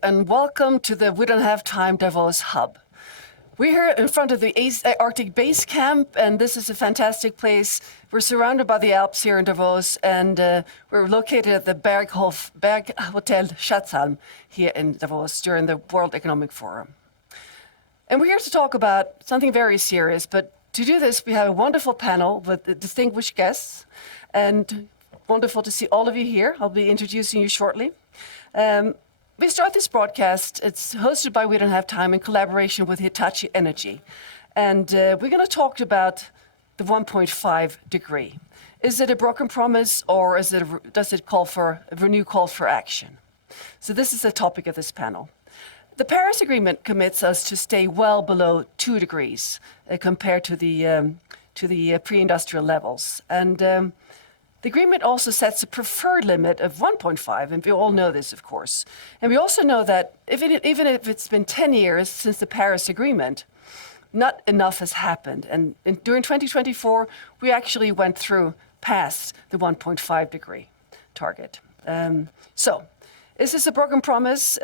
Hello and welcome to the We Don't Have Time Davos Hub. We're here in front of the Arctic Basecamp, and this is a fantastic place. We're surrounded by the Alps here in Davos, and we're located at the Berg Hotel Schatzalm here in Davos during the World Economic Forum. And we're here to talk about something very serious, but to do this, we have a wonderful panel with distinguished guests, and wonderful to see all of you here. I'll be introducing you shortly. We start this broadcast, it's hosted by We Don't Have Time in collaboration with Hitachi Energy. And we're going to talk about the 1.5 degree. Is it a broken promise, or does it call for a renewed call for action? So this is the topic of this panel. The Paris Agreement commits us to stay well below 2 degrees compared to the pre-industrial levels. And the agreement also sets a preferred limit of 1.5, and we all know this, of course. And we also know that even if it's been 10 years since the Paris Agreement, not enough has happened. And during 2024, we actually went past the 1.5 degree target. So, is this a broken promise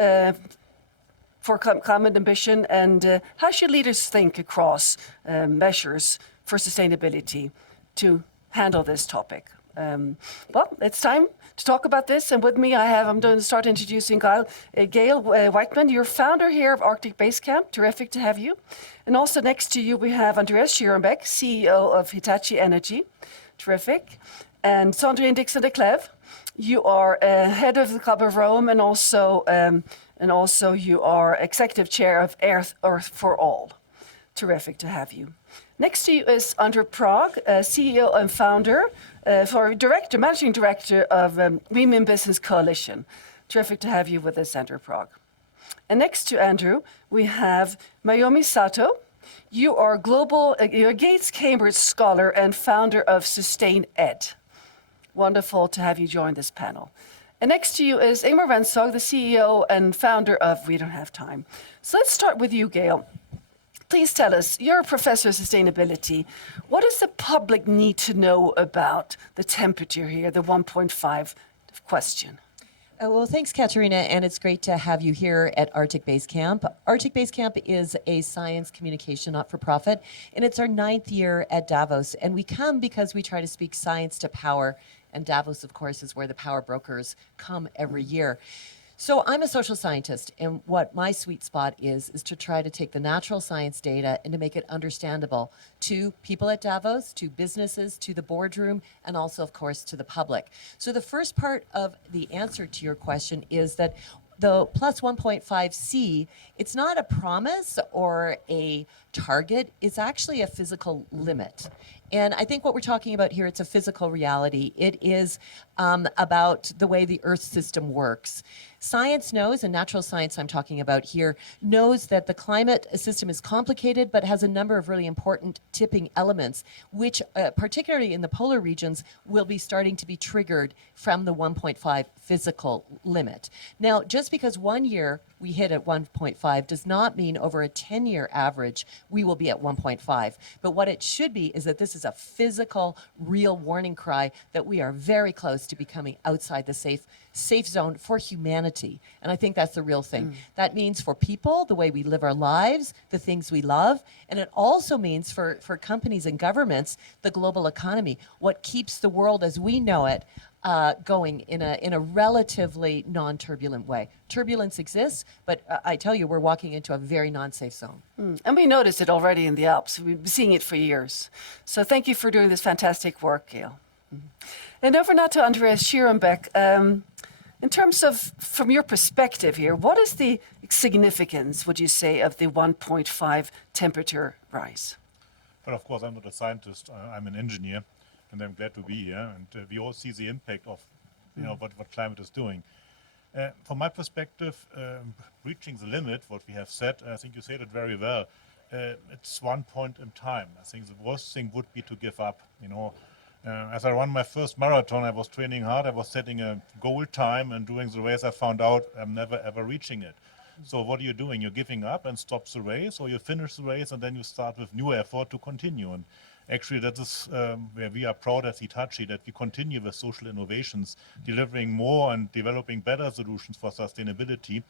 for climate ambition? And how should leaders think across measures for sustainability to handle this topic? Well, it's time to talk about this. And with me, I'm going to start introducing Gail Whiteman. You're founder here of Arctic Basecamp. Terrific to have you. And also next to you, we have Andreas Schierenbeck, CEO of Hitachi Energy. Terrific. And Sandrine Dixson-Declève. You are head of the Club of Rome, and also you are executive chair of Earth for All. Terrific to have you. Next to you is Andreas Prag, CEO and founder, managing director of Women Business Coalition. Terrific to have you with us, Andreas Prag. And next to Andrew, we have Mayumi Sato. You are you're a Gates Cambridge scholar and founder of Sustain Ed. Wonderful to have you join this panel. And next to you is Ingmar Rentzhog, the CEO and founder of We Don't Have Time. So let's start with you, Gail. Please tell us, you're a professor of sustainability. What does the public need to know about the temperature here, the 1.5 question? Well, thanks, Katarina, and it's great to have you here at Arctic Basecamp. Arctic Basecamp is a science communication not-for-profit, and it's our 9th year at Davos. And we come because we try to speak science to power, and Davos, of course, is where the power brokers come every year. So I'm a social scientist, and what my sweet spot is to try to take the natural science data and to make it understandable to people at Davos, to businesses, to the boardroom, and also, of course, to the public. So the first part of the answer to your question is that the plus 1.5C, it's not a promise or a target, it's actually a physical limit. And I think what we're talking about here, it's a physical reality. It is about the way the Earth system works. Science knows, and natural science I'm talking about here, knows that the climate system is complicated, but has a number of really important tipping elements, which particularly in the polar regions will be starting to be triggered from the 1.5 physical limit. Now, just because 1 year we hit at 1.5 does not mean over a 10-year average we will be at 1.5. But what it should be is that this is a physical, real warning cry that we are very close to becoming outside the safe zone for humanity. And I think that's the real thing. That means for people, the way we live our lives, the things we love, and it also means for companies and governments, the global economy, what keeps the world as we know it going in a relatively non-turbulent way. Turbulence exists, but I tell you, we're walking into a very non-safe zone. And we noticed it already in the Alps. We've been seeing it for years. So thank you for doing this fantastic work, Gail. And over now to Andreas Schierenbeck. In terms of, from your perspective here, what is the significance, would you say, of the 1.5 temperature rise? Well, of course, I'm not a scientist. I'm an engineer, and I'm glad to be here. And we all see the impact of, what climate is doing. From my perspective, reaching the limit, what we have said, I think you said it very well. It's one point in time. I think the worst thing would be to give up. As I ran my first marathon, I was training hard. I was setting a goal time, and during the race, I found out I'm never ever reaching it. So what are you doing? You're giving up and stop the race, or you finish the race and then you start with new effort to continue. And actually, that is where we are proud as Hitachi, that we continue with social innovations, delivering more and developing better solutions for sustainability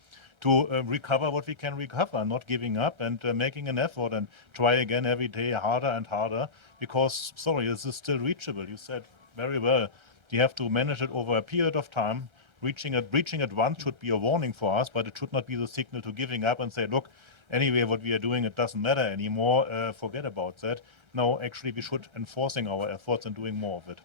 to recover what we can recover, not giving up and making an effort and try again every day harder and harder, because, sorry, this is still reachable. You said very well, you have to manage it over a period of time. Reaching it once should be a warning for us, but it should not be the signal to giving up and say, look, anyway, what we are doing, it doesn't matter anymore, forget about that. No, actually, we should enforcing our efforts and doing more of it.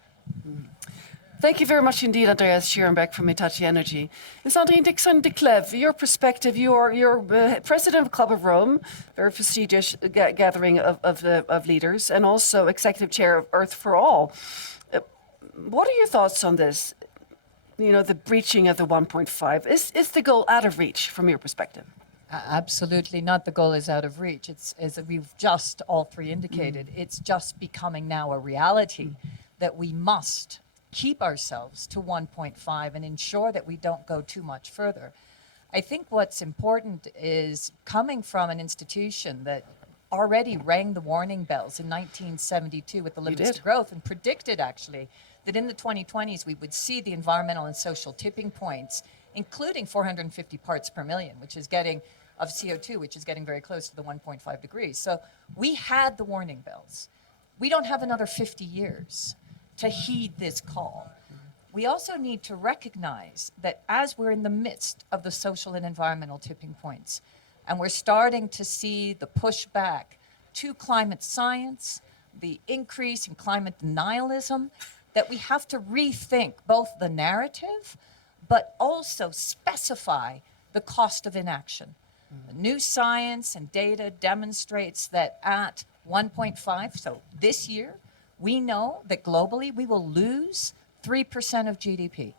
Thank you very much indeed, Andreas Schierenbeck from Hitachi Energy. And Sandrine Dixson-Declève, your perspective, you're president of Club of Rome, very prestigious gathering of leaders, and also executive chair of Earth for All. What are your thoughts on this? You know, the breaching of the 1.5. Is the goal out of reach from your perspective? Absolutely not. The goal is out of reach. It's, as we've just all three indicated, it's just becoming now a reality that we must keep ourselves to 1.5 and ensure that we don't go too much further. I think what's important is coming from an institution that already rang the warning bells in 1972 with the limits to growth and predicted actually that in the 2020s we would see the environmental and social tipping points, including 450 parts per million, which is getting of CO2, which is getting very close to the 1.5 degrees. So we had the warning bells. We don't have another 50 years to heed this call. We also need to recognize that as we're in the midst of the social and environmental tipping points, and we're starting to see the pushback to climate science, the increase in climate denialism, that we have to rethink both the narrative, but also specify the cost of inaction. New science and data demonstrates that at 1.5, so this year, we know that globally we will lose 3% of GDP.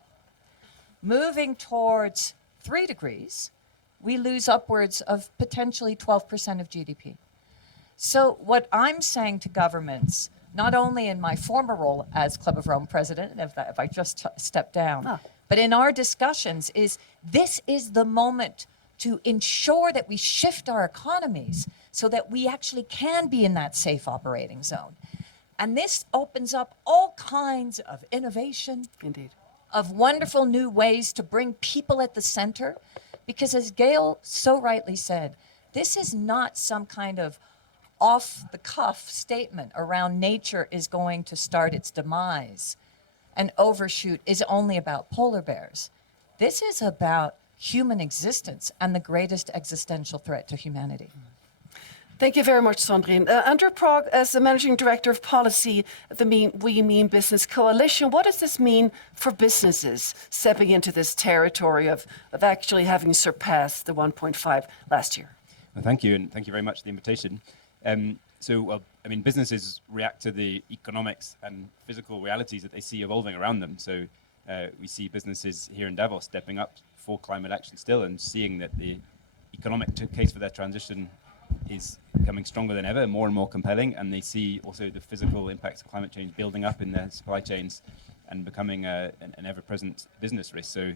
Moving towards 3 degrees, we lose upwards of potentially 12% of GDP. So what I'm saying to governments, not only in my former role as Club of Rome president, if I just stepped down, but in our discussions is this is the moment to ensure that we shift our economies so that we actually can be in that safe operating zone. And this opens up all kinds of innovation, Indeed. of wonderful new ways to bring people at the center. Because as Gail so rightly said, this is not some kind of off-the-cuff statement around nature is going to start its demise and overshoot is only about polar bears. This is about human existence and the greatest existential threat to humanity. Thank you very much, Sandrine. Under Prag, as the Managing Director of Policy at the We Mean Business Coalition, what does this mean for businesses stepping into this territory of actually having surpassed the 1.5 last year? Well, thank you, and thank you very much for the invitation. Businesses react to the economics and physical realities that they see evolving around them. So we see businesses here in Davos stepping up for climate action still and seeing that the economic case for their transition is becoming stronger than ever, more and more compelling, and they see also the physical impacts of climate change building up in their supply chains and becoming an ever-present business risk. So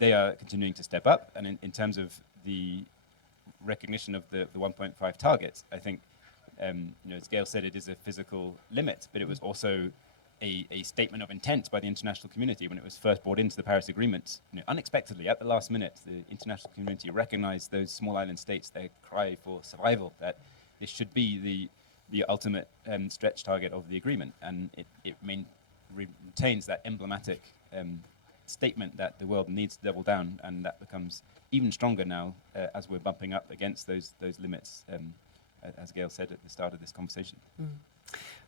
they are continuing to step up, and in terms of the recognition of the 1.5 targets, I think, as Gail said, it is a physical limit, but it was also a statement of intent by the international community when it was first brought into the Paris Agreement. Unexpectedly, at the last minute, the international community recognized those small island states, their cry for survival, that this should be the ultimate stretch target of the agreement. And it retains that emblematic statement that the world needs to double down, and that becomes even stronger now as we're bumping up against those limits, as Gail said at the start of this conversation.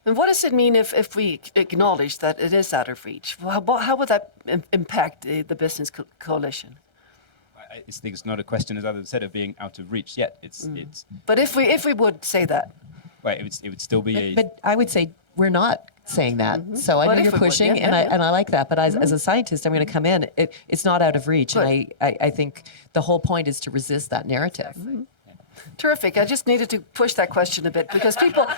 And what does it mean if we acknowledge that it is out of reach? How would that impact the business coalition? I think it's not a question, as others said, of being out of reach yet. It's. But if we would say that, right, it would still be But I would say we're not saying that. So I But know if you're we would, pushing, yeah, yeah. and I like that. But as a scientist, I'm going to come in. It's not out of reach, and I think the whole point is to resist that narrative. terrific. I just needed to push that question a bit because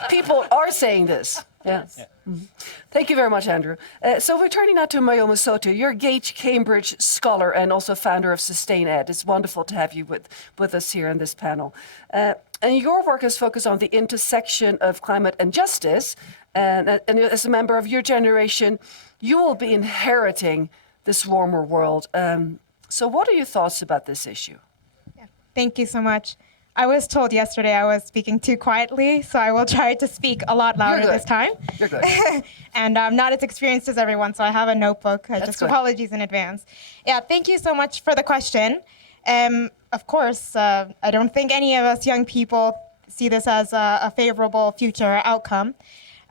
people are saying this. Yes. Yeah. Mm-hmm. Thank you very much, Andrew. So returning now to Mayumi Sato, you're a Gage Cambridge scholar and also founder of Sustain Ed. It's wonderful to have you with us here on this panel. And your work is focused on the intersection of climate and justice. And as a member of your generation, you will be inheriting this warmer world. So what are your thoughts about this issue? Yeah. Thank you so much. I was told yesterday I was speaking too quietly, so I will try to speak a lot louder good. this time. You're good. And I'm not as experienced as everyone, so I have a notebook. Just good. apologies in advance. Yeah, thank you so much for the question. Of course, I don't think any of us young people see this as a favorable future outcome,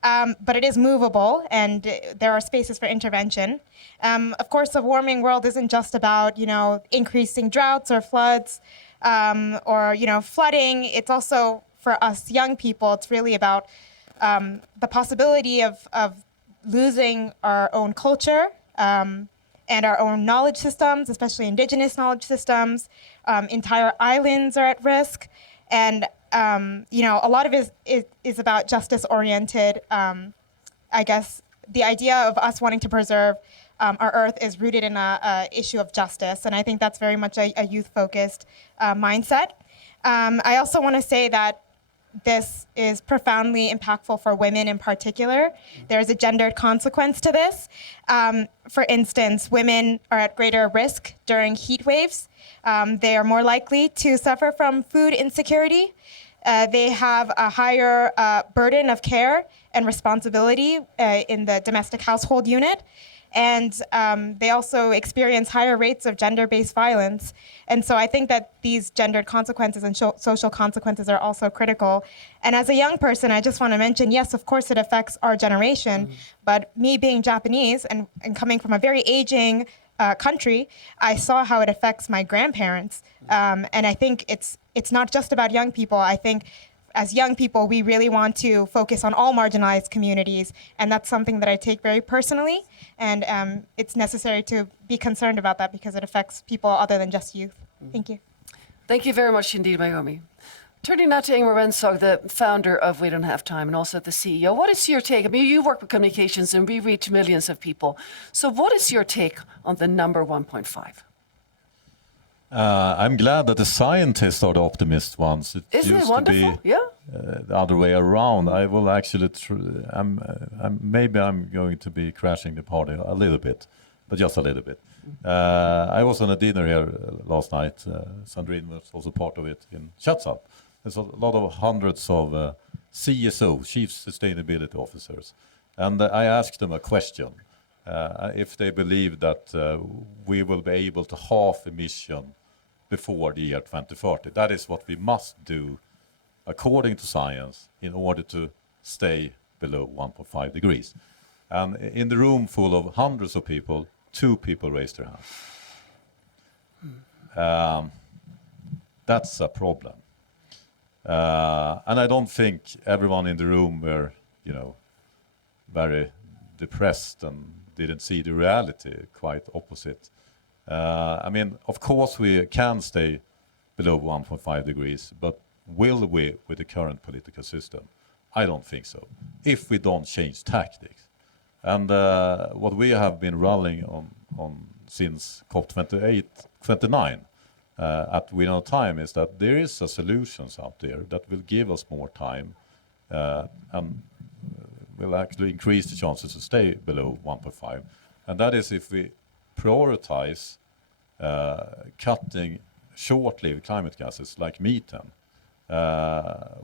but it is movable, and there are spaces for intervention. Of course, a warming world isn't just about, increasing droughts or floods, or flooding. It's also, for us young people, it's really about the possibility of losing our own culture and our own knowledge systems, especially indigenous knowledge systems. Entire islands are at risk, and a lot of it is about justice-oriented. I guess the idea of us wanting to preserve our Earth is rooted in a issue of justice, and I think that's very much a youth-focused mindset. I also want to say that this is profoundly impactful for women in particular. There's a gendered consequence to this. For instance, women are at greater risk during heat waves. They are more likely to suffer from food insecurity. They have a higher burden of care and responsibility in the domestic household unit. And they also experience higher rates of gender-based violence. And so I think that these gendered consequences and social consequences are also critical. And as a young person, I just want to mention, yes, of course it affects our generation, but me being Japanese and coming from a very aging country, I saw how it affects my grandparents. And I think it's not just about young people. I think as young people, we really want to focus on all marginalized communities, and that's something that I take very personally, and it's necessary to be concerned about that because it affects people other than just youth. Thank you. Thank you very much indeed, Mayumi. Turning now to Ingmar Rentzhog, the founder of We Don't Have Time and also the CEO. What is your take? I mean, you work with communications and we reach millions of people. So what is your take on the number 1.5? I'm glad that the scientists are the optimist ones. Isn't it used wonderful? to be Yeah. the other way around. I will actually, maybe I'm going to be crashing the party a little bit, but just a little bit. I was on a dinner here last night. Sandrine was also part of it in Chatsap. There's a lot of hundreds of CSO, Chief Sustainability Officers. And I asked them a question. If they believe that we will be able to halve emission before the year 2030. That is what we must do according to science in order to stay below 1.5 degrees. And in the room full of hundreds of people, 2 people raised their hands. That's a problem. And I don't think everyone in the room were, very depressed and didn't see the reality, quite opposite. Of course we can stay below 1.5 degrees, but will we with the current political system? I don't think so, if we don't change tactics. And what we have been rallying on since COP28, 29 at We Know Time is that there is a solutions out there that will give us more time and will actually increase the chances to stay below 1.5. And that is if we prioritize cutting short-lived climate gases like methane.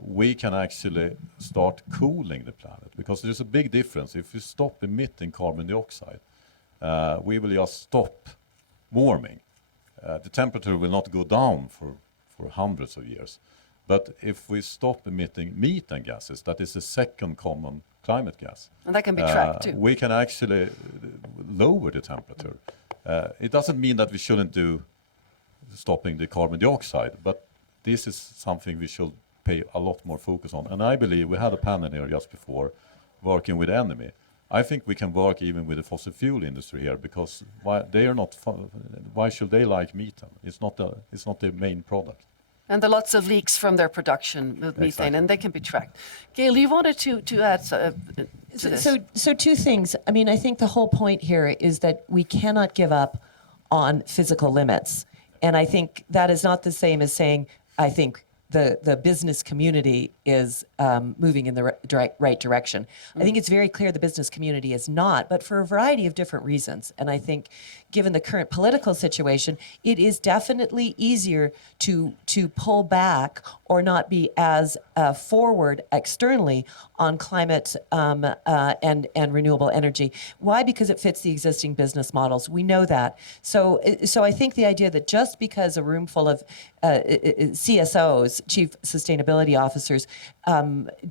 We can actually start cooling the planet because there's a big difference. If we stop emitting carbon dioxide, we will just stop warming. The temperature will not go down for hundreds of years. But if we stop emitting methane gases, that is the second common climate gas. And that can be tracked too. We can actually lower the temperature. It doesn't mean that we shouldn't do stopping the carbon dioxide, but this is something we should pay a lot more focus on. And I believe we had a panel here just before working with enemy. I think we can work even with the fossil fuel industry here because why should they like methane? It's not the main product. And there are lots of leaks from their production with methane, and they can be tracked. Gail, you wanted to add to this. So 2 things. I think the whole point here is that we cannot give up on physical limits. And I think that is not the same as saying, I think the business community is moving in the right direction. I think it's very clear the business community is not, but for a variety of different reasons. And I think given the current political situation, it is definitely easier to pull back or not be as forward externally on climate and renewable energy. Why? Because it fits the existing business models. We know that. So I think the idea that just because a room full of CSOs, Chief Sustainability Officers,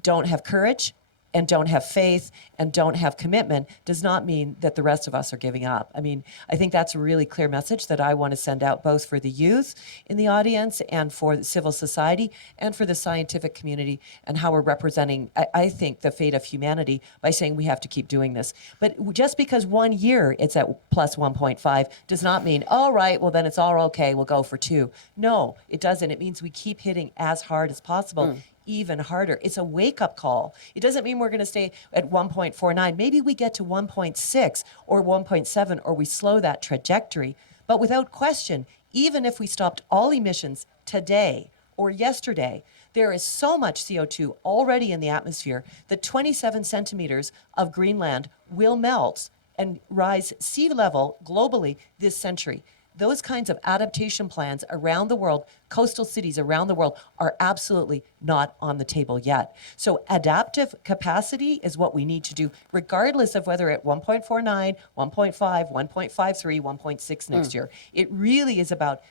don't have courage and don't have faith and don't have commitment does not mean that the rest of us are giving up. I mean, I think that's a really clear message that I want to send out both for the youth in the audience and for civil society and for the scientific community and how we're representing, I think, the fate of humanity by saying we have to keep doing this. But just because 1 year it's at plus 1.5 does not mean, all right, well then it's all okay, we'll go for 2. No, it doesn't. It means we keep hitting as hard as possible. Even harder. It's a wake-up call. It doesn't mean we're going to stay at 1.49. Maybe we get to 1.6 or 1.7 or we slow that trajectory. But without question, even if we stopped all emissions today or yesterday, there is so much CO2 already in the atmosphere that 27 centimeters of Greenland will melt and rise sea level globally this century. Those kinds of adaptation plans around the world, coastal cities around the world, are absolutely not on the table yet. So adaptive capacity is what we need to do, regardless of whether at 1.49, 1.5, 1.53, 1.6 next year. It really is about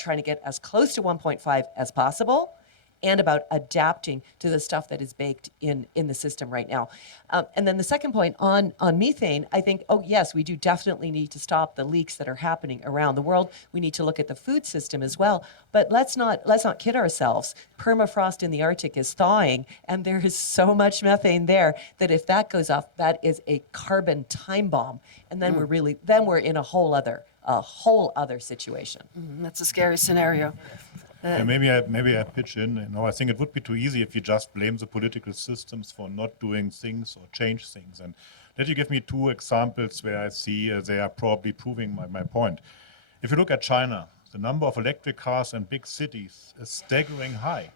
trying to get as close to 1.5 as possible and about adapting to the stuff that is baked in the system right now. And then the second point on methane, I think, oh yes, we do definitely need to stop the leaks that are happening around the world. We need to look at the food system as well. But let's not kid ourselves. Permafrost in the Arctic is thawing, and there is so much methane there that if that goes off, that is a carbon time bomb. And then we're in a whole other situation. That's a scary scenario. Yeah, maybe I pitch in. You know, I think it would be too easy if you just blame the political systems for not doing things or change things. And let you give me 2 examples where I see they are probably proving my point. If you look at China, the number of electric cars in big cities is staggering high.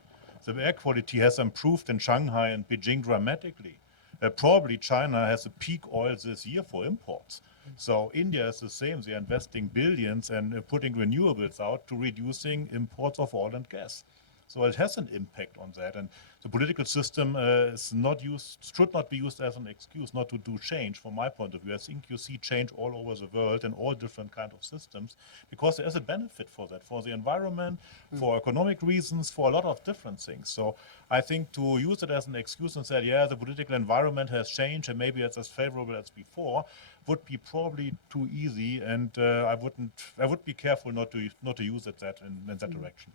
The air quality has improved in Shanghai and Beijing dramatically. Probably China has a peak oil this year for imports. So India is the same. They are investing billions and putting renewables out to reducing imports of oil and gas. So it has an impact on that. And the political system should not be used as an excuse not to do change, from my point of view. I think you see change all over the world in all different kinds of systems because there is a benefit for that, for the environment, for economic reasons, for a lot of different things. So I think to use it as an excuse and say, yeah, the political environment has changed and maybe it's as favorable as before, would be probably too easy, and I would be careful not to use it in that direction.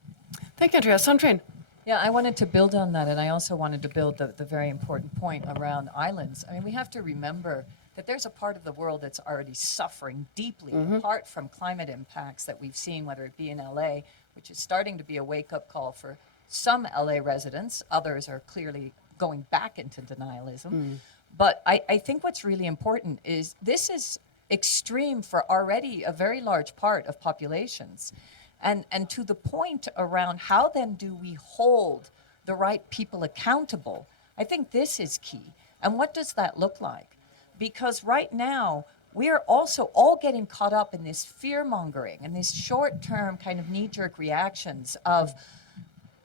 Thank you, Andreas. Sandrine. Yeah, I wanted to build on that, and I also wanted to build the very important point around islands. I mean, we have to remember that there's a part of the world that's already suffering deeply, apart from climate impacts that we've seen, whether it be in LA, which is starting to be a wake-up call for some LA residents. Others are clearly going back into denialism. But I think what's really important is this is extreme for already a very large part of populations. And to the point around how then do we hold the right people accountable, I think this is key. And what does that look like? Because right now, we are also all getting caught up in this fear-mongering and these short-term kind of knee-jerk reactions of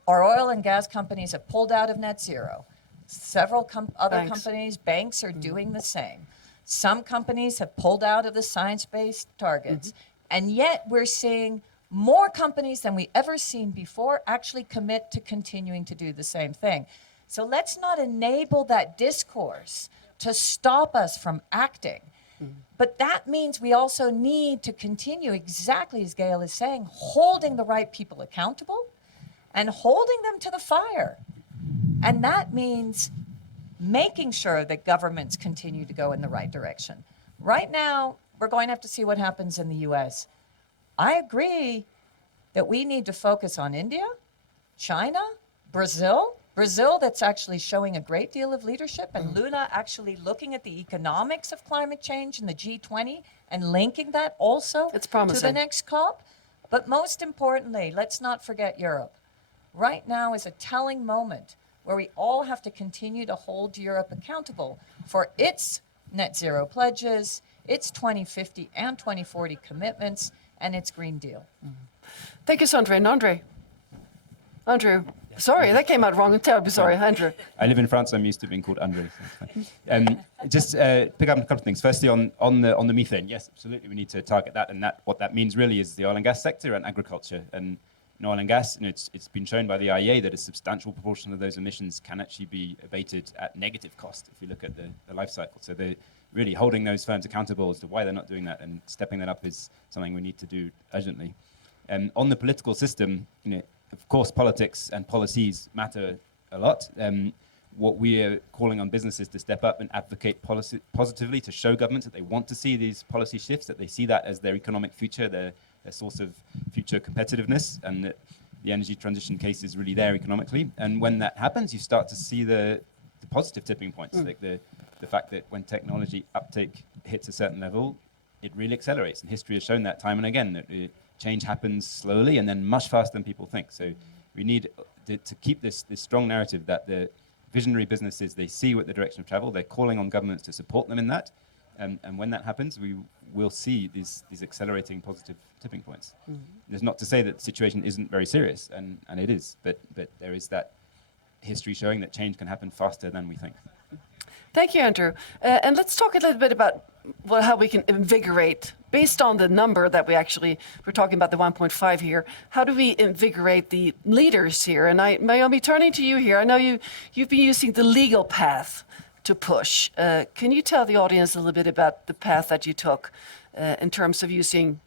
our oil and gas companies have pulled out of net zero. Several other companies, banks are doing the same. Some companies have pulled out of the science-based targets. And yet we're seeing more companies than we ever seen before actually commit to continuing to do the same thing. So let's not enable that discourse to stop us from acting. But that means we also need to continue, exactly as Gail is saying, holding the right people accountable and holding them to the fire. And that means making sure that governments continue to go in the right direction. Right now, we're going to have to see what happens in the US. I agree that we need to focus on India, China, Brazil that's actually showing a great deal of leadership, and Lula actually looking at the economics of climate change in the G20 and linking that also It's promising. to the next COP. But most importantly, let's not forget Europe. right now is a telling moment where we all have to continue to hold Europe accountable for its net zero pledges, its 2050 and 2040 commitments, and its Green Deal. Thank you, Sandrine. Andrew. Sorry, that came out wrong. I'm terribly sorry, Andrew. I live in France. I'm used to being called Andre. So it's fine. Just pick up a couple of things. Firstly, on the methane, yes, absolutely, we need to target that, and what that means really is the oil and gas sector and agriculture. And in oil and gas, it's been shown by the IEA that a substantial proportion of those emissions can actually be abated at negative cost if you look at the life cycle. So they're really holding those firms accountable as to why they're not doing that, and stepping that up is something we need to do urgently. On the political system, of course, politics and policies matter a lot. What we are calling on businesses to step up and advocate positively to show governments that they want to see these policy shifts, that they see that as their economic future, their source of future competitiveness, and that the energy transition case is really there economically. And when that happens, you start to see the positive tipping points, like the fact that when technology uptake hits a certain level, it really accelerates. And history has shown that time and again, that change happens slowly and then much faster than people think. So we need to keep this strong narrative that the visionary businesses, they see what the direction of travel, they're calling on governments to support them in that. And when that happens, we will see these accelerating positive tipping points. There's not to say that the situation isn't very serious, and it is, but there is that history showing that change can happen faster than we think. Thank you, Andrew. And let's talk a little bit about how we can invigorate, based on the number that we're talking about the 1.5 here, how do we invigorate the leaders here? And Mayumi, turning to you here, I know you've been using the legal path to push. Can you tell the audience a little bit about the path that you took in terms of using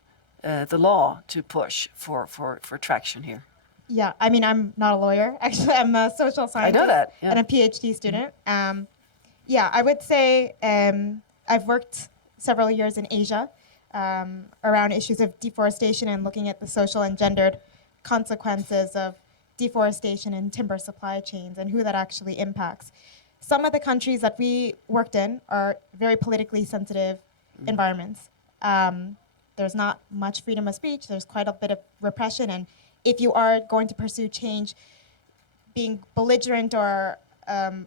the law to push for traction here? Yeah, I mean, I'm not a lawyer. Actually, I'm a social scientist. I know that, yeah. And a PhD student. Yeah, I would say I've worked several years in Asia around issues of deforestation and looking at the social and gendered consequences of deforestation and timber supply chains and who that actually impacts. Some of the countries that we worked in are very politically sensitive environments. There's not much freedom of speech. There's quite a bit of repression. And if you are going to pursue change, being belligerent or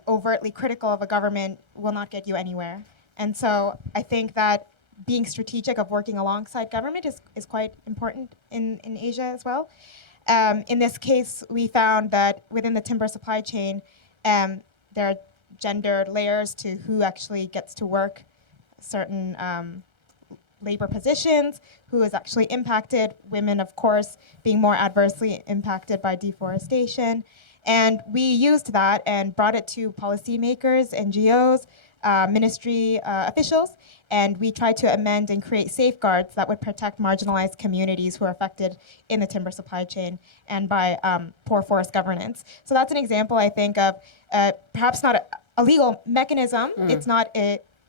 overtly critical of a government will not get you anywhere. And so I think that being strategic of working alongside government is quite important in Asia as well. In this case, we found that within the timber supply chain, there are gendered layers to who actually gets to work certain labor positions, who is actually impacted, women, of course, being more adversely impacted by deforestation. And we used that and brought it to policymakers, NGOs, ministry officials, and we tried to amend and create safeguards that would protect marginalized communities who are affected in the timber supply chain and by poor forest governance. So that's an example, I think, of perhaps not a legal mechanism.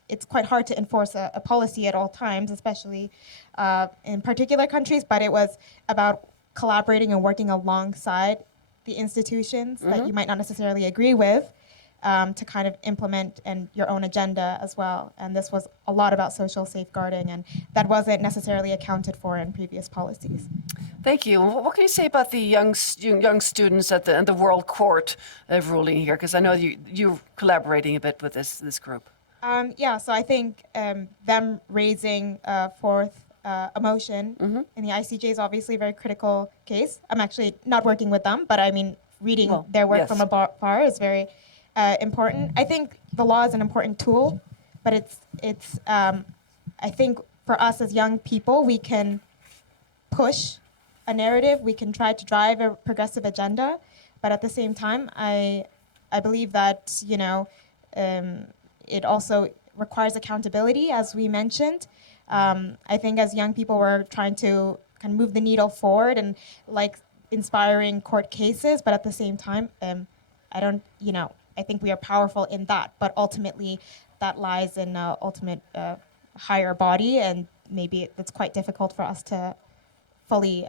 It's quite hard to enforce a policy at all times, especially in particular countries, but it was about collaborating and working alongside the institutions that you might not necessarily agree with to kind of implement your own agenda as well. And this was a lot about social safeguarding, and that wasn't necessarily accounted for in previous policies. Thank you. What can you say about the young students at the World Court ruling here? Because I know you're collaborating a bit with this group. Yeah, so I think them raising forth a motion in the ICJ is obviously a very critical case. I'm actually not working with them, but I mean, reading their work from afar is very important. I think the law is an important tool, but it's I think for us as young people, we can push a narrative, we can try to drive a progressive agenda, but at the same time, I believe that, it also requires accountability, as we mentioned. I think as young people, we're trying to kind of move the needle forward and like inspiring court cases, but at the same time, I think we are powerful in that, but ultimately that lies in an ultimate higher body, and maybe it's quite difficult for us to fully,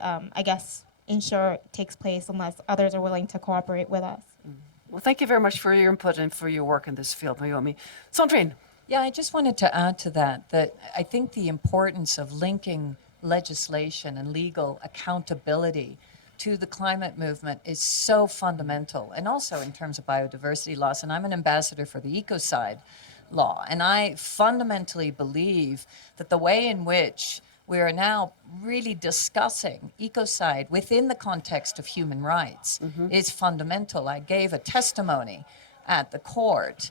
ensure it takes place unless others are willing to cooperate with us. Well, thank you very much for your input and for your work in this field, Mayumi. Sandrine. Yeah, I just wanted to add to that I think the importance of linking legislation and legal accountability to the climate movement is so fundamental, and also in terms of biodiversity loss. And I'm an ambassador for the ecocide law, and I fundamentally believe that the way in which we are now really discussing ecocide within the context of human rights is fundamental. I gave a testimony at the court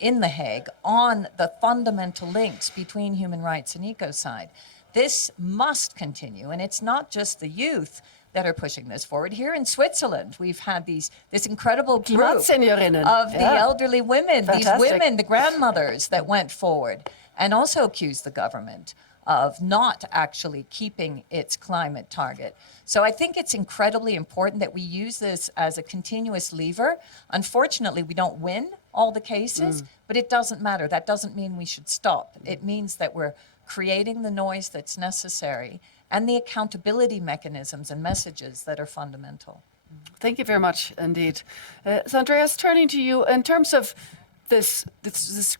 in The Hague on the fundamental links between human rights and ecocide. This must continue, and it's not just the youth that are pushing this forward. Here in Switzerland, we've had this incredible group Klimatseniorinnen. of the elderly women, Fantastic. these women, the grandmothers that went forward and also accused the government of not actually keeping its climate target. So I think it's incredibly important that we use this as a continuous lever. Unfortunately, we don't win all the cases, but it doesn't matter. That doesn't mean we should stop. It means that we're creating the noise that's necessary and the accountability mechanisms and messages that are fundamental. Thank you very much indeed. So Andreas, turning to you, in terms of this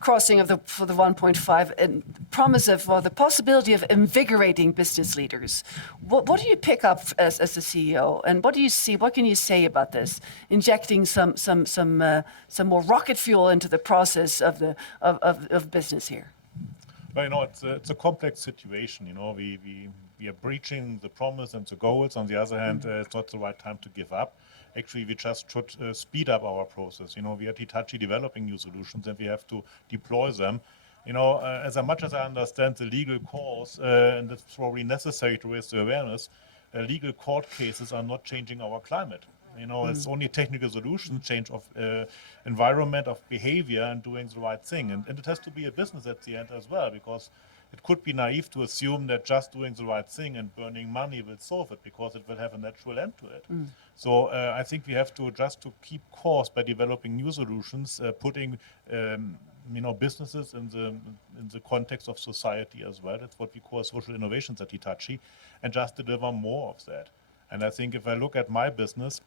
crossing of for the 1.5 and promise of, or the possibility of invigorating business leaders, what do you pick up as the CEO, and what do you see? What can you say about this? Injecting some more rocket fuel into the process of business here. Well, it's a complex situation. We are breaching the promise and the goals. On the other hand, it's not the right time to give up. Actually, we just should speed up our process. We are at Hitachi developing new solutions, and we have to deploy them. As much as I understand the legal cause, and it's probably necessary to raise the awareness, legal court cases are not changing our climate. It's only technical solutions, change of environment, of behavior, and doing the right thing. And it has to be a business at the end as well, because it could be naive to assume that just doing the right thing and burning money will solve it, because it will have a natural end to it. So I think we have to keep course by developing new solutions, putting businesses in the context of society as well. That's what we call social innovations at Hitachi, and just deliver more of that. And I think if I look at my business,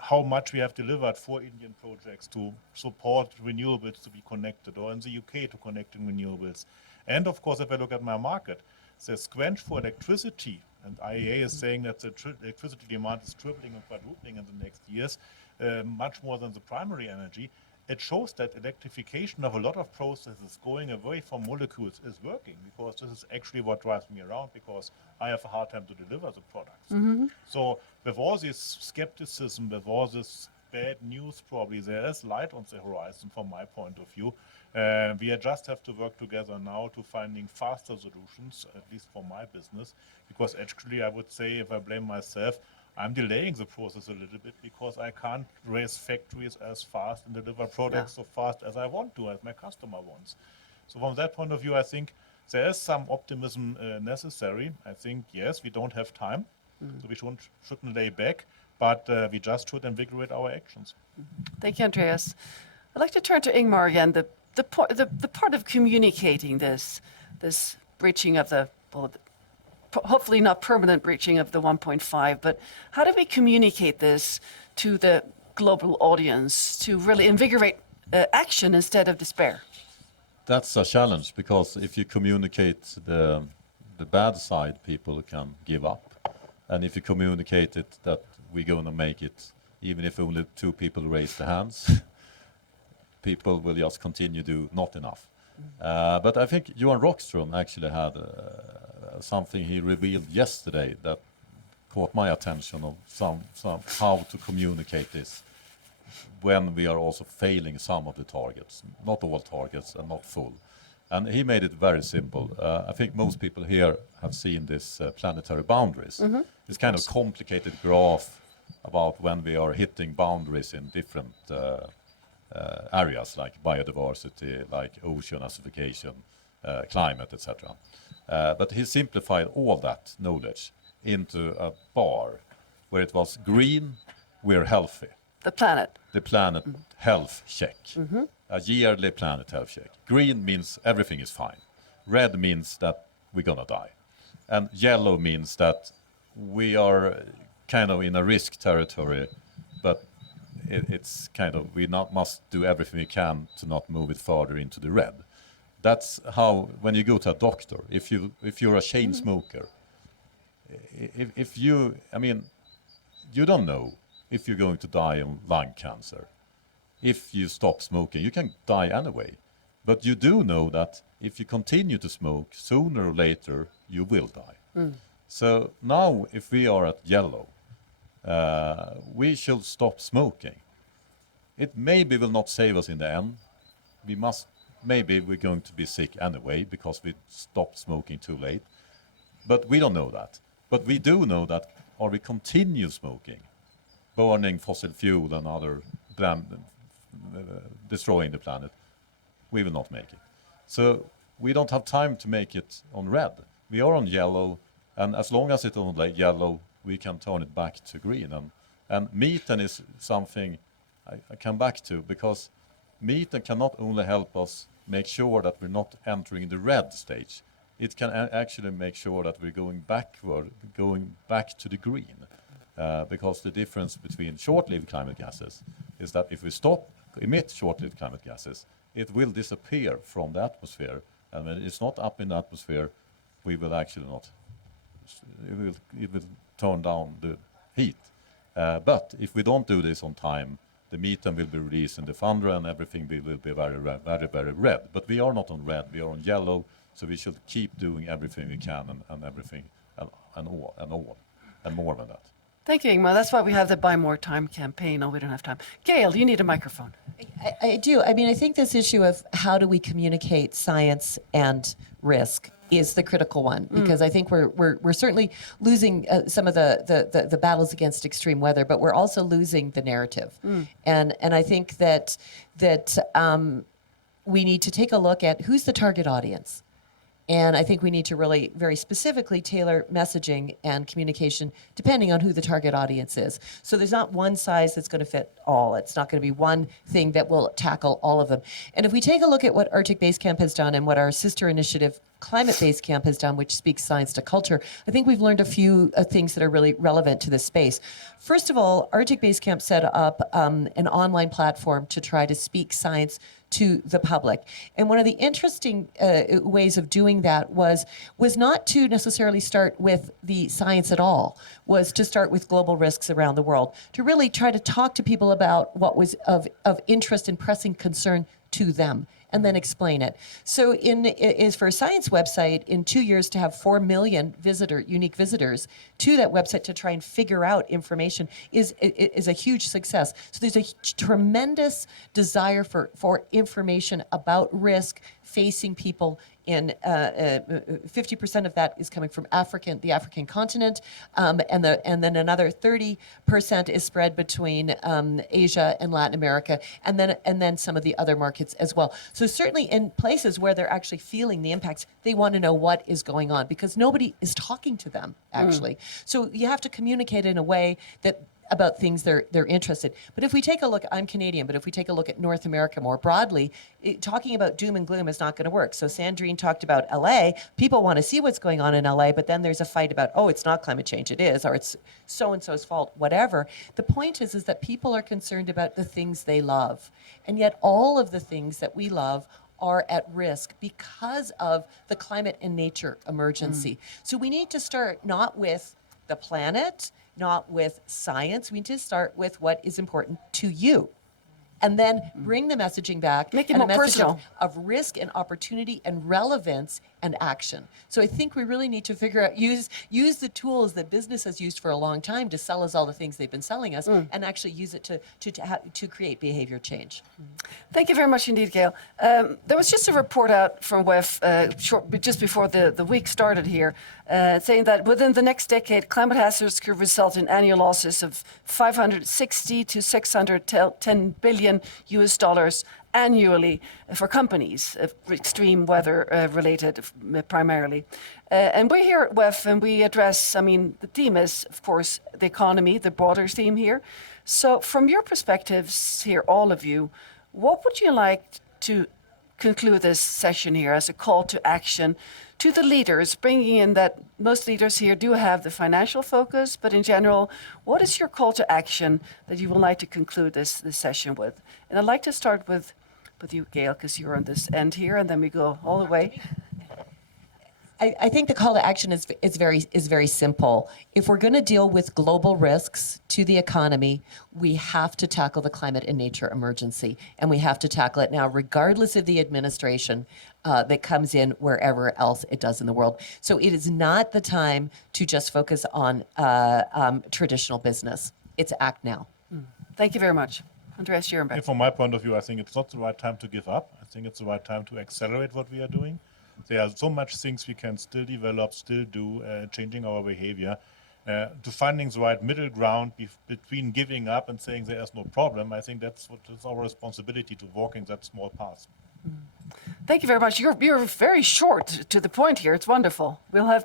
how much we have delivered for Indian projects to support renewables to be connected, or in the UK to connecting renewables. And of course, if I look at my market, the quench for electricity, and IEA is saying that the electricity demand is tripling and quadrupling in the next years, much more than the primary energy. It shows that electrification of a lot of processes going away from molecules is working, because this is actually what drives me around, because I have a hard time to deliver the products. So with all this skepticism, with all this bad news, probably there is light on the horizon from my point of view. We just have to work together now to finding faster solutions, at least for my business, because actually I would say, if I blame myself, I'm delaying the process a little bit, because I can't raise factories as fast and deliver products so fast as I want to, as my customer wants. So from that point of view, I think there is some optimism necessary. I think, yes, we don't have time, so we shouldn't lay back, but we just should invigorate our actions. Thank you, Andreas. I'd like to turn to Ingmar again. The part of communicating this breaching of hopefully not permanent breaching of the 1.5, but how do we communicate this to the global audience to really invigorate action instead of despair? That's a challenge, because if you communicate the bad side, people can give up. And if you communicate it that we're going to make it, even if only 2 people raise their hands, people will just continue to do not enough. But I think Johan Rockström actually had something he revealed yesterday that caught my attention of some how to communicate this when we are also failing some of the targets, not all targets and not full. And he made it very simple. I think most people here have seen this planetary boundaries. This kind of complicated graph about when we are hitting boundaries in different areas, like biodiversity, like ocean acidification, climate, etc. But he simplified all that knowledge into a bar where it was green, we're healthy. The planet. The planet health check. A yearly planet health check. Green means everything is fine. Red means that we're gonna die. And yellow means that we are kind of in a risk territory, but it's kind of, we must do everything we can to not move it further into the red. That's how, when you go to a doctor, if you're a chain smoker, if you, I mean, you don't know if you're going to die of lung cancer. If you stop smoking, you can die anyway. But you do know that if you continue to smoke, sooner or later, you will die. So now, if we are at yellow, we should stop smoking. It maybe will not save us in the end. Maybe we're going to be sick anyway because we stopped smoking too late. But we don't know that. But we do know that, or we continue smoking, burning fossil fuel and other destroying the planet, we will not make it. So we don't have time to make it on red. We are on yellow, and as long as it's on yellow, we can turn it back to green. And methane is something I come back to, because methane cannot only help us make sure that we're not entering the red stage. It can actually make sure that we're going back to the green. Because the difference between short-lived climate gases is that if we stop emit short-lived climate gases, it will disappear from the atmosphere. And when it's not up in the atmosphere, we will actually not. It will turn down the heat. But if we don't do this on time, the methane will be released in the thunder and everything will be very, very, very red. But we are not on red, we are on yellow, so we should keep doing everything we can and everything and more than that. Thank you, Ingmar. That's why we have the Buy More Time campaign. Oh, we don't have time. Gail, you need a microphone. I do. I mean, I think this issue of how do we communicate science and risk is the critical one, because I think we're certainly losing some of the battles against extreme weather, but we're also losing the narrative. And I think that we need to take a look at who's the target audience. And I think we need to really very specifically tailor messaging and communication depending on who the target audience is. So there's not one size that's going to fit all. It's not going to be one thing that will tackle all of them. And if we take a look at what Arctic Basecamp has done and what our sister initiative Climate Basecamp has done, which speaks science to culture, I think we've learned a few things that are really relevant to this space. First of all, Arctic Basecamp set up an online platform to try to speak science to the public. And one of the interesting ways of doing that was not to necessarily start with the science at all, was to start with global risks around the world, to really try to talk to people about what was of interest and pressing concern to them, and then explain it. So is for a science website, in 2 years to have 4 million unique visitors to that website to try and figure out information is a huge success. So there's a tremendous desire for information about risk facing people in 50% of that is coming from the African continent, and then another 30% is spread between Asia and Latin America, and then some of the other markets as well. So certainly in places where they're actually feeling the impacts, they want to know what is going on because nobody is talking to them actually. So you have to communicate in a way that about things they're interested. But if we take a look, I'm Canadian, but if we take a look at North America more broadly, talking about doom and gloom is not going to work. So Sandrine talked about LA. People want to see what's going on in LA, but then there's a fight about, oh, it's not climate change, it is, or it's so-and-so's fault, whatever. The point is that people are concerned about the things they love. And yet all of the things that we love are at risk because of the climate and nature emergency. So we need to start not with the planet, not with science. We need to start with what is important to you. And then bring the messaging back. Make it and more a message personal. of risk and opportunity and relevance and action. So I think we really need to figure out, use the tools that business has used for a long time to sell us all the things they've been selling us, and actually use it to create behavior change. Thank you very much indeed, Gail. There was just a report out from WEF just before the week started here, saying that within the next decade, climate hazards could result in annual losses of 560 to 610 billion US dollars annually for companies, extreme weather related primarily. And we're here at WEF and we address, the theme is, of course, the economy, the broader theme here. So from your perspectives here, all of you, what would you like to conclude this session here as a call to action to the leaders, bringing in that most leaders here do have the financial focus, but in general, what is your call to action that you would like to conclude this session with? And I'd like to start with you, Gail, because you're on this end here, and then we go all the way. I think the call to action is very simple. If we're going to deal with global risks to the economy, we have to tackle the climate and nature emergency, and we have to tackle it now, regardless of the administration that comes in wherever else it does in the world. So it is not the time to just focus on traditional business. It's act now. Thank you very much. Andreas Schierenbeck. From my point of view, I think it's not the right time to give up. I think it's the right time to accelerate what we are doing. There are so much things we can still develop, still do, changing our behavior. To finding the right middle ground between giving up and saying there is no problem, I think that's what is our responsibility, to walk in that small path. Thank you very much. You're very short to the point here. It's wonderful. We'll have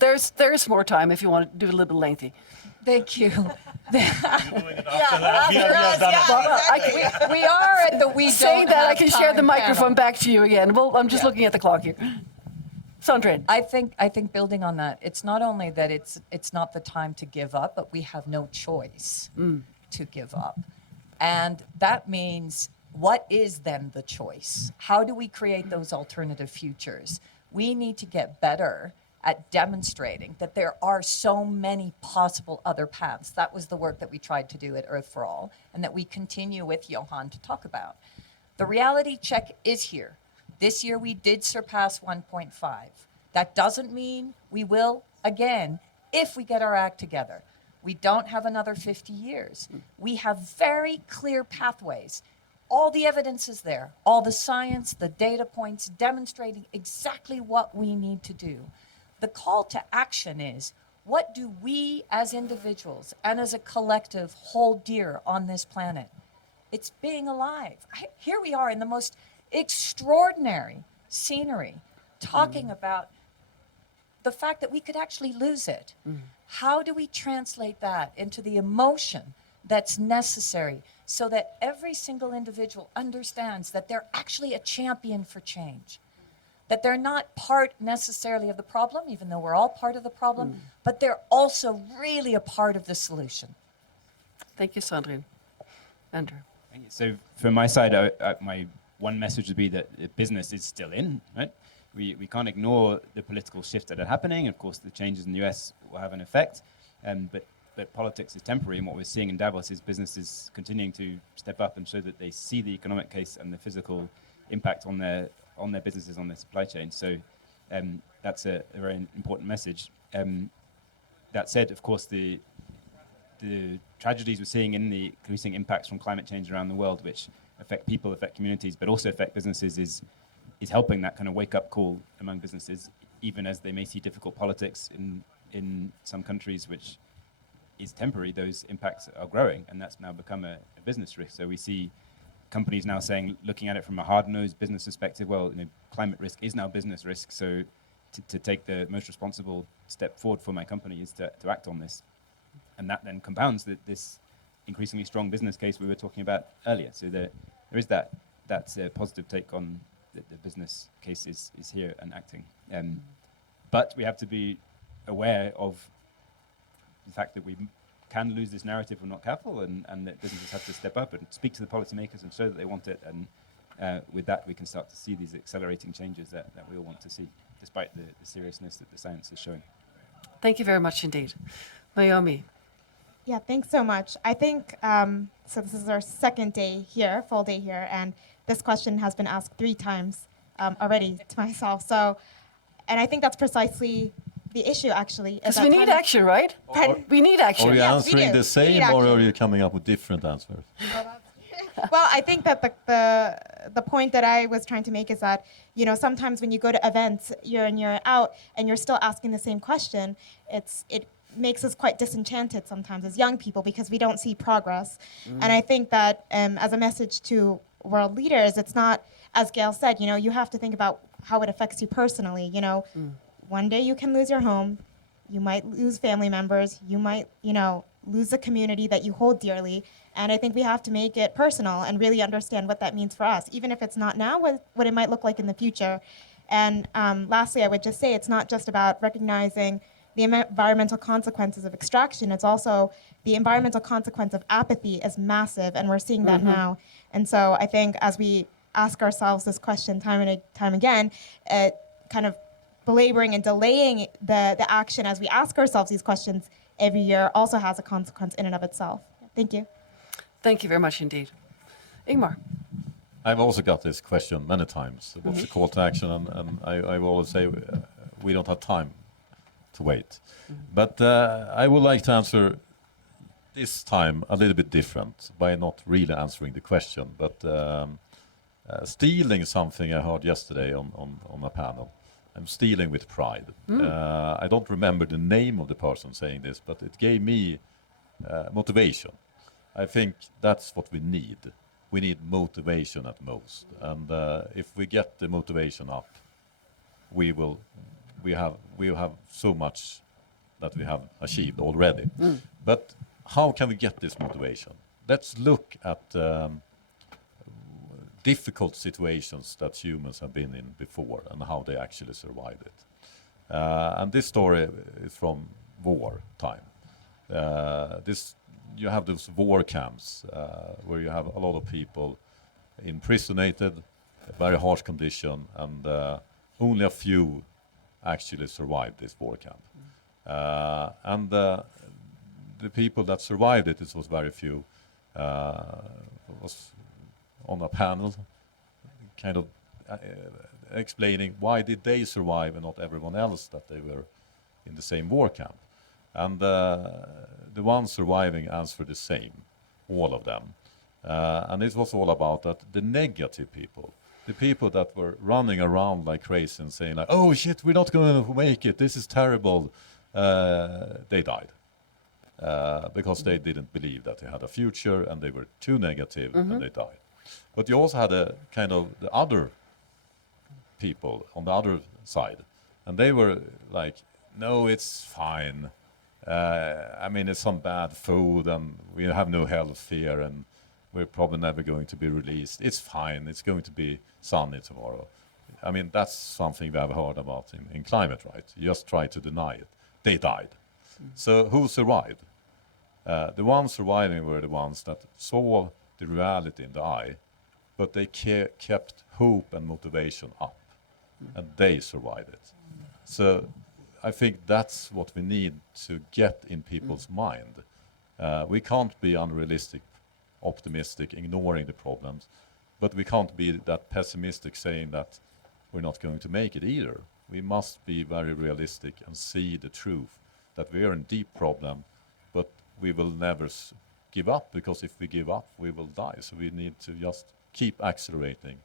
there's more time if you want to do it a little bit lengthy. Thank you. You're doing it after that. We are done. We are at the we Saying don't that, I have can share the time microphone panel. back to you again. Well, I'm just looking at the clock here. Sandrine. I think building on that, it's not only that it's not the time to give up, but we have no choice to give up. And that means, what is then the choice? How do we create those alternative futures? We need to get better at demonstrating that there are so many possible other paths. That was the work that we tried to do at Earth for All, and that we continue with Johan to talk about. The reality check is here. This year we did surpass 1.5. That doesn't mean we will again if we get our act together. We don't have another 50 years. We have very clear pathways. All the evidence is there, all the science, the data points demonstrating exactly what we need to do. The call to action is, what do we as individuals and as a collective hold dear on this planet? It's being alive. Here we are in the most extraordinary scenery, talking about the fact that we could actually lose it. How do we translate that into the emotion that's necessary so that every single individual understands that they're actually a champion for change? That they're not part necessarily of the problem, even though we're all part of the problem, but they're also really a part of the solution. Thank you, Sandrine. Andrew. Thank you. So from my side, my one message would be that business is still in, right? We can't ignore the political shifts that are happening. Of course, the changes in the US will have an effect, but politics is temporary, and what we're seeing in Davos is businesses continuing to step up and show that they see the economic case and the physical impact on their businesses, on their supply chain. So that's a very important message. That said, of course, the tragedies we're seeing in the increasing impacts from climate change around the world, which affect people, affect communities, but also affect businesses, is helping that kind of wake-up call among businesses, even as they may see difficult politics in some countries, which is temporary. Those impacts are growing, and that's now become a business risk. So we see companies now saying, looking at it from a hard-nosed business perspective, well, climate risk is now business risk, so to take the most responsible step forward for my company is to act on this. And that then compounds this increasingly strong business case we were talking about earlier. So there is that's a positive take on the business case is here and acting. But we have to be aware of the fact that we can lose this narrative if we're not careful, and that businesses have to step up and speak to the policymakers and show that they want it. And with that, we can start to see these accelerating changes that we all want to see, despite the seriousness that the science is showing. Thank you very much indeed. Mayumi. Yeah, thanks so much. I think, so this is our second day here, full day here, and this question has been asked 3 times already to myself. So, and I think that's precisely the issue, actually. Because we need action, right? We need action. Are you Yes, we answering do. the same, We need or action. are you coming up with different answers? Well, I think that the point that I was trying to make is that, sometimes when you go to events year in, year out, and you're still asking the same question, it makes us quite disenchanted sometimes as young people because we don't see progress. And I think that as a message to world leaders, it's not, as Gail said, you have to think about how it affects you personally. One day you can lose your home, you might lose family members, you might, lose the community that you hold dearly. And I think we have to make it personal and really understand what that means for us, even if it's not now, what it might look like in the future. And lastly, I would just say it's not just about recognizing the environmental consequences of extraction, it's also the environmental consequence of apathy is massive, and we're seeing that now. And so I think as we ask ourselves this question time and time again, kind of belaboring and delaying the action as we ask ourselves these questions every year also has a consequence in and of itself. Thank you. Thank you very much indeed. Ingmar. I've also got this question many times. What's the call to action? And I will always say we don't have time to wait. But I would like to answer this time a little bit different by not really answering the question, but stealing something I heard yesterday on a panel. I'm stealing with pride. I don't remember the name of the person saying this, but it gave me motivation. I think that's what we need. We need motivation at most, and if we get the motivation up, we will have so much that we have achieved already. But how can we get this motivation? Let's look at difficult situations that humans have been in before and how they actually survived it. And this story is from war time. You have those war camps where you have a lot of people imprisoned, very harsh condition, and only a few actually survived this war camp. And the people that survived it was very few. Was on a panel, kind of explaining why did they survive and not everyone else that they were in the same war camp. And the ones surviving answered the same, all of them. And it was all about that the negative people, the people that were running around like crazy and saying like, oh shit, we're not going to make it, this is terrible, they died. Because they didn't believe that they had a future and they were too negative and they died. But you also had a kind of the other people on the other side, and they were like, no, it's fine. I mean, it's some bad food and we have no health here and we're probably never going to be released. It's fine. It's going to be sunny tomorrow. I mean, that's something we have heard about in climate, right? You just try to deny it. They died. So who survived? The ones surviving were the ones that saw the reality in the eye, but they kept hope and motivation up, and they survived it. So I think that's what we need to get in people's mind. We can't be unrealistic, optimistic, ignoring the problems, but we can't be that pessimistic saying that we're not going to make it either. We must be very realistic and see the truth that we are in deep problem, but we will never give up, because if we give up, we will die. So we need to just keep accelerating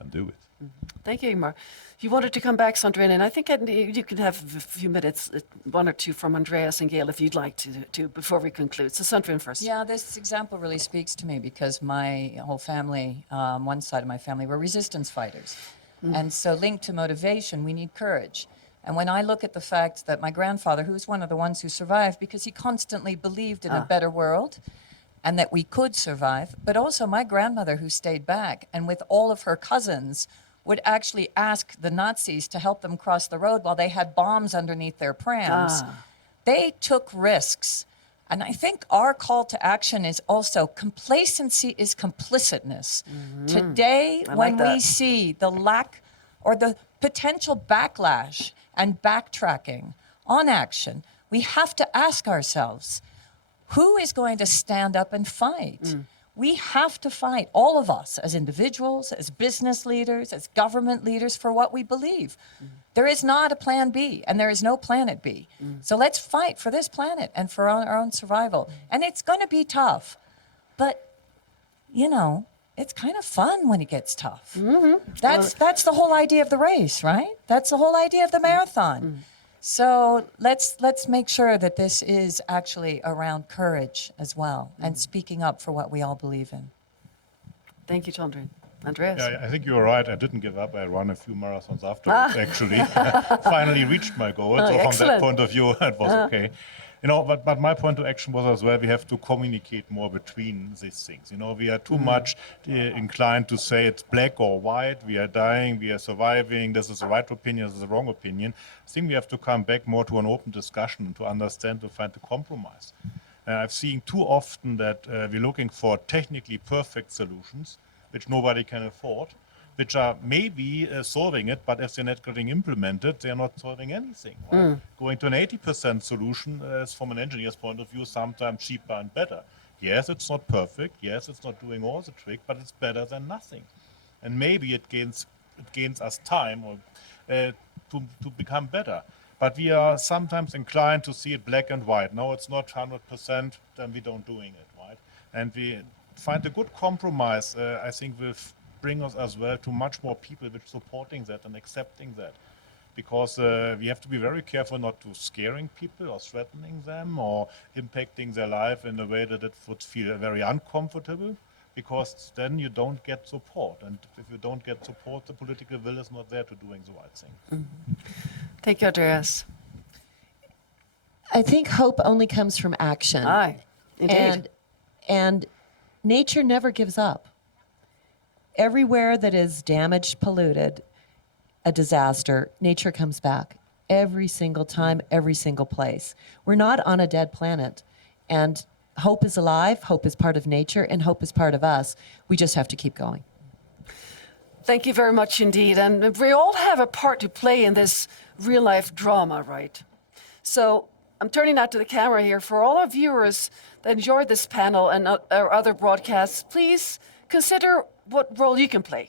and do it. Thank you, Ingmar. You wanted to come back, Sandrine, and I think you can have a few minutes, one or two from Andreas and Gail, if you'd like to before we conclude. So Sandrine first. Yeah, this example really speaks to me because my whole family, one side of my family, were resistance fighters. And so linked to motivation, we need courage. And when I look at the fact that my grandfather, who's one of the ones who survived because he constantly believed in a better world and that we could survive, but also my grandmother who stayed back and with all of her cousins would actually ask the Nazis to help them cross the road while they had bombs underneath their prams. They took risks. And I think our call to action is also complacency is complicitness. Today, when we see the lack or the potential backlash and backtracking on action, we have to ask ourselves, who is going to stand up and fight? We have to fight, all of us, as individuals, as business leaders, as government leaders, for what we believe. There is not a plan B, and there is no planet B. So let's fight for this planet and for our own survival. And it's going to be tough, but, you know, it's kind of fun when it gets tough. That's the whole idea of the race, right? That's the whole idea of the marathon. So let's make sure that this is actually around courage as well and speaking up for what we all believe in. Thank you, Sandrine. Andreas? Yeah, I think you were right. I didn't give up. I ran a few marathons afterwards, actually. Finally reached my goal. So from that point of view, it was okay. You know, but my point of action was as well, we have to communicate more between these things. You know, we are too much inclined to say it's black or white, we are dying, we are surviving, this is the right opinion, this is the wrong opinion. I think we have to come back more to an open discussion to understand, to find a compromise. I've seen too often that we're looking for technically perfect solutions, which nobody can afford. which are maybe solving it, but if they're not getting implemented, they're not solving anything. Right? Going to an 80% solution is, from an engineer's point of view, sometimes cheaper and better. Yes, it's not perfect. Yes, it's not doing all the trick, but it's better than nothing. And maybe it gains us time or, to become better. But we are sometimes inclined to see it black and white. No, it's not 100%, then we don't doing it, right? And we find a good compromise, I think, will bring us as well to much more people which supporting that and accepting that. Because we have to be very careful not to scaring people or threatening them or impacting their life in a way that it would feel very uncomfortable, because then you don't get support. And if you don't get support, the political will is not there to doing the right thing. Thank you, Andreas. I think hope only comes from action. Aye, indeed. And nature never gives up. Everywhere that is damaged, polluted, a disaster, nature comes back. Every single time, every single place. We're not on a dead planet. And hope is alive, hope is part of nature, and hope is part of us. We just have to keep going. Thank you very much indeed. And we all have a part to play in this real-life drama, right? So I'm turning now to the camera here. For all our viewers that enjoyed this panel and our other broadcasts, please consider what role you can play,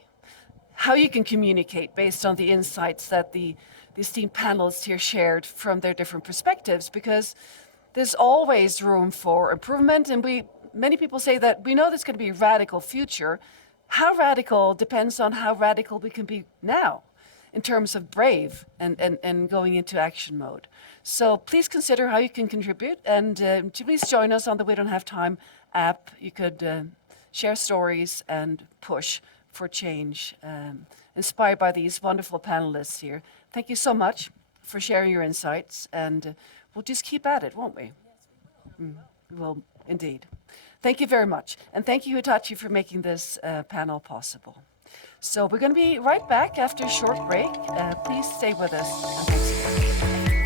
how you can communicate based on the insights that the esteemed panelists here shared from their different perspectives, because there's always room for improvement. And many people say that we know there's going to be a radical future. How radical depends on how radical we can be now in terms of brave and going into action mode. So please consider how you can contribute, and please join us on the We Don't Have Time app. You could share stories and push for change, inspired by these wonderful panelists here. Thank you so much for sharing your insights, and we'll just keep at it, won't we? Yes, we will. We will, indeed. Thank you very much. And thank you, Hitachi, for making this panel possible. So we're going to be right back after a short break. Please stay with us. And thanks again.